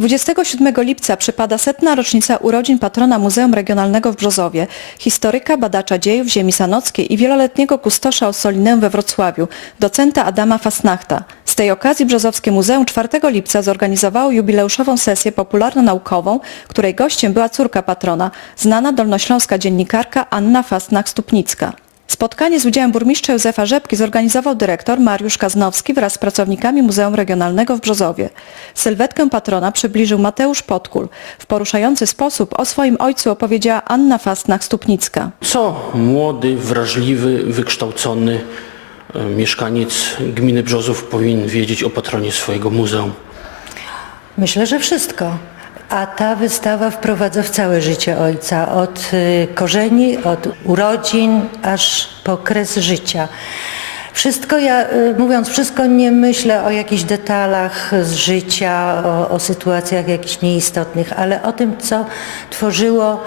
27 lipca przypada setna rocznica urodzin patrona Muzeum Regionalnego w Brzozowie, historyka, badacza dziejów ziemi sanockiej i wieloletniego kustosza Ossolineum we Wrocławiu, docenta Adama Fasnachta. Z tej okazji Brzozowskie Muzeum 4 lipca zorganizowało jubileuszową sesję popularno-naukową, której gościem była córka patrona, znana dolnośląska dziennikarka Anna Fastnach-Stupnicka. Spotkanie z udziałem burmistrza Józefa Rzepki zorganizował dyrektor Mariusz Kaznowski wraz z pracownikami Muzeum Regionalnego w Brzozowie. Sylwetkę patrona przybliżył Mateusz Podkul. W poruszający sposób o swoim ojcu opowiedziała Anna Fastnach-Stupnicka. Co młody, wrażliwy, wykształcony e, mieszkaniec gminy Brzozów powinien wiedzieć o patronie swojego muzeum? Myślę, że wszystko. A ta wystawa wprowadza w całe życie ojca, od y, korzeni, od urodzin, aż po kres życia. Wszystko, ja y, mówiąc wszystko, nie myślę o jakichś detalach z życia, o, o sytuacjach jakichś nieistotnych, ale o tym, co tworzyło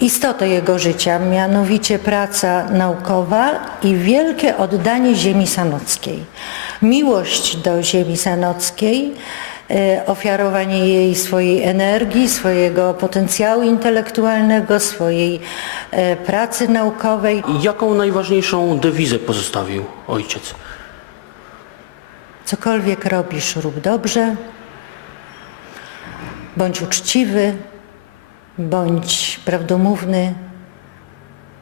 istotę jego życia, mianowicie praca naukowa i wielkie oddanie ziemi sanockiej. Miłość do ziemi sanockiej, ofiarowanie jej swojej energii, swojego potencjału intelektualnego, swojej e, pracy naukowej. Jaką najważniejszą dewizę pozostawił ojciec? Cokolwiek robisz, rób dobrze, bądź uczciwy, bądź prawdomówny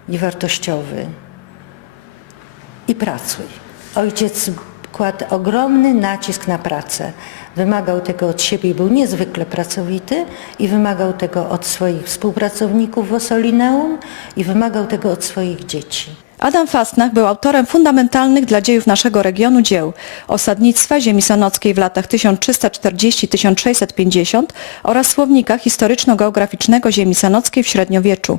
i wartościowy. I pracuj. Ojciec kładł ogromny nacisk na pracę. Wymagał tego od siebie był niezwykle pracowity i wymagał tego od swoich współpracowników w Ossolineum i wymagał tego od swoich dzieci. Adam Fastnach był autorem fundamentalnych dla dziejów naszego regionu dzieł osadnictwa ziemi sanockiej w latach 1340-1650 oraz słownika historyczno-geograficznego ziemi sanockiej w średniowieczu.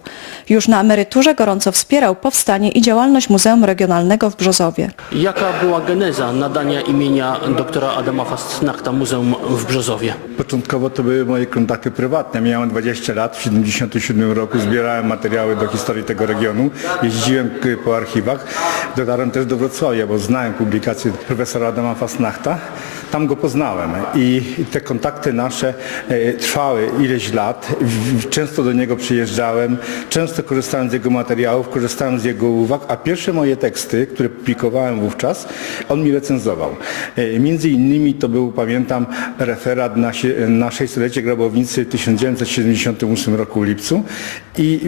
Już na emeryturze gorąco wspierał powstanie i działalność Muzeum Regionalnego w Brzozowie. Jaka była geneza nadania imienia doktora Adama Fastnachta Muzeum w Brzozowie? Początkowo to były moje kontakty prywatne. Miałem 20 lat, w 77 roku zbierałem materiały do historii tego regionu, jeździłem po archiwach. Dotarłem też do Wrocławia, bo znałem publikację profesora Adama Fasnachta. Tam go poznałem i te kontakty nasze e, trwały ileś lat. Często do niego przyjeżdżałem, często korzystałem z jego materiałów, korzystałem z jego uwag, a pierwsze moje teksty, które publikowałem wówczas, on mi recenzował. E, Między innymi to był, pamiętam, referat na, na 600-lecie grabownicy w 1978 roku w lipcu i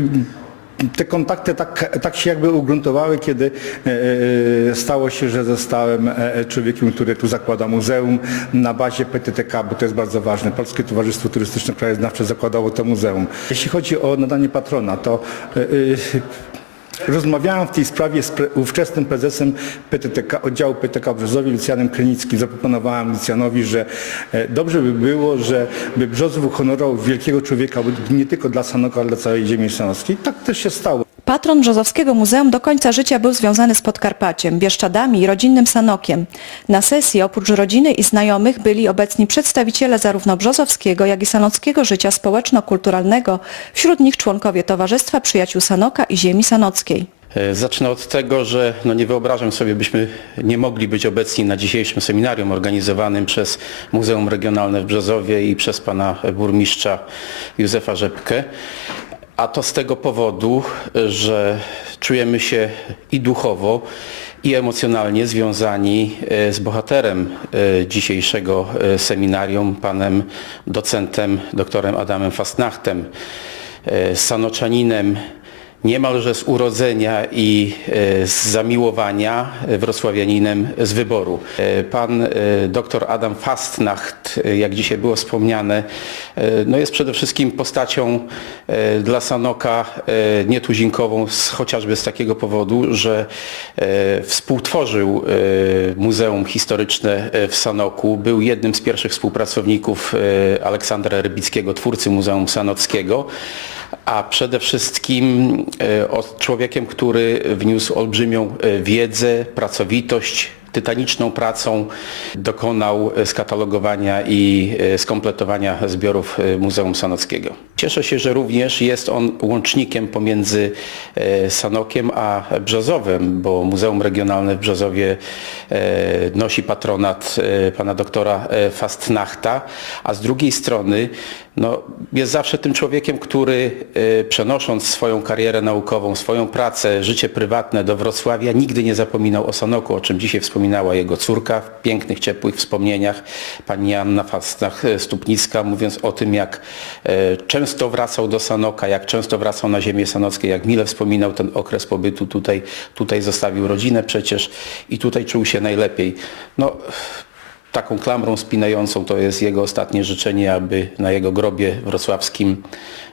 te kontakty tak, tak się jakby ugruntowały, kiedy e, e, stało się, że zostałem e, człowiekiem, który tu zakłada muzeum na bazie PTTK, bo to jest bardzo ważne. Polskie Towarzystwo Turystyczne Krajoznawcze zakładało to muzeum. Jeśli chodzi o nadanie patrona, to Rozmawiałem w tej sprawie z ówczesnym prezesem PTTK, oddziału PTK w Brzozowie, Lucjanem Krynickim. Zaproponowałem Lucjanowi, że e, dobrze by było, że by Brzozów uhonorował wielkiego człowieka, nie tylko dla Sanoka, ale dla całej ziemi sanockiej. Tak też się stało. Patron Brzozowskiego Muzeum do końca życia był związany z Podkarpaciem, Bieszczadami i rodzinnym Sanokiem. Na sesji oprócz rodziny i znajomych byli obecni przedstawiciele zarówno brzozowskiego, jak i sanockiego życia społeczno-kulturalnego, wśród nich członkowie Towarzystwa Przyjaciół Sanoka i Ziemi Sanockiej. E, Zacznę od tego, że no nie wyobrażam sobie, byśmy nie mogli być obecni na dzisiejszym seminarium organizowanym przez Muzeum Regionalne w Brzozowie i przez pana burmistrza Józefa Rzepkę. A to z tego powodu, że czujemy się i duchowo, i emocjonalnie związani e, z bohaterem e, dzisiejszego e, seminarium, panem docentem, doktorem Adamem Fastnachtem, sanoczaninem, niemalże z urodzenia i e, z zamiłowania e, wrocławianinem z wyboru. E, Pan dr Adam Fastnacht, jak dzisiaj było wspomniane, no jest przede wszystkim postacią dla Sanoka nietuzinkową, chociażby z takiego powodu, że współtworzył Muzeum Historyczne w Sanoku, był jednym z pierwszych współpracowników Aleksandra Rybickiego, twórcy Muzeum Sanockiego a przede wszystkim e, człowiekiem, który wniósł olbrzymią e, wiedzę, pracowitość, tytaniczną pracą dokonał skatalogowania i e, skompletowania zbiorów Muzeum Sanockiego. Cieszę się, że również jest on łącznikiem pomiędzy Sanokiem a Brzozowem, bo Muzeum Regionalne w Brzozowie nosi patronat pana doktora Fastnachta, a z drugiej strony no, jest zawsze tym człowiekiem, który e, przenosząc swoją karierę naukową, swoją pracę, życie prywatne do Wrocławia, nigdy nie zapominał o Sanoku, o czym dzisiaj wspominała jego córka w pięknych, ciepłych wspomnieniach, pani Anna Fastnach-Stupnicka, mówiąc o tym, jak e, często wracał do Sanoka, jak często wracał na ziemię sanockie, jak mile wspominał ten okres pobytu tutaj, tutaj zostawił rodzinę przecież i tutaj czuł się najlepiej. No, taką klamrą spinającą to jest jego ostatnie życzenie, aby na jego grobie wrocławskim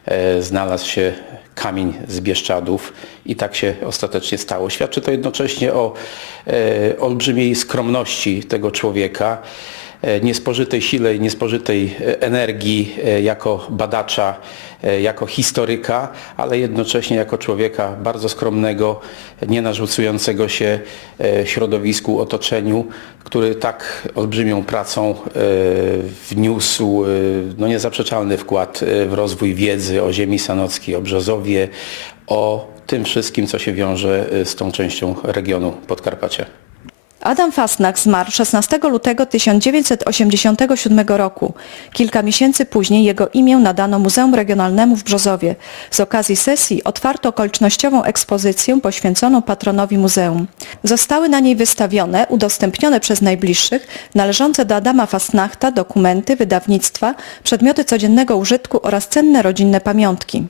e, znalazł się kamień z Bieszczadów i tak się ostatecznie stało. Świadczy to jednocześnie o e, olbrzymiej skromności tego człowieka, niespożytej sile i niespożytej e, energii e, jako badacza, e, jako historyka, ale jednocześnie jako człowieka bardzo skromnego, nie narzucającego się e, środowisku, otoczeniu, który tak olbrzymią pracą e, wniósł e, no, niezaprzeczalny wkład e, w rozwój wiedzy o ziemi sanockiej, o Brzozowie, o tym wszystkim, co się wiąże e, z tą częścią regionu Podkarpacia. Adam Fastnach zmarł 16 lutego 1987 roku. Kilka miesięcy później jego imię nadano Muzeum Regionalnemu w Brzozowie. Z okazji sesji otwarto okolicznościową ekspozycję poświęconą patronowi muzeum. Zostały na niej wystawione, udostępnione przez najbliższych, należące do Adama Fastnachta dokumenty, wydawnictwa, przedmioty codziennego użytku oraz cenne rodzinne pamiątki.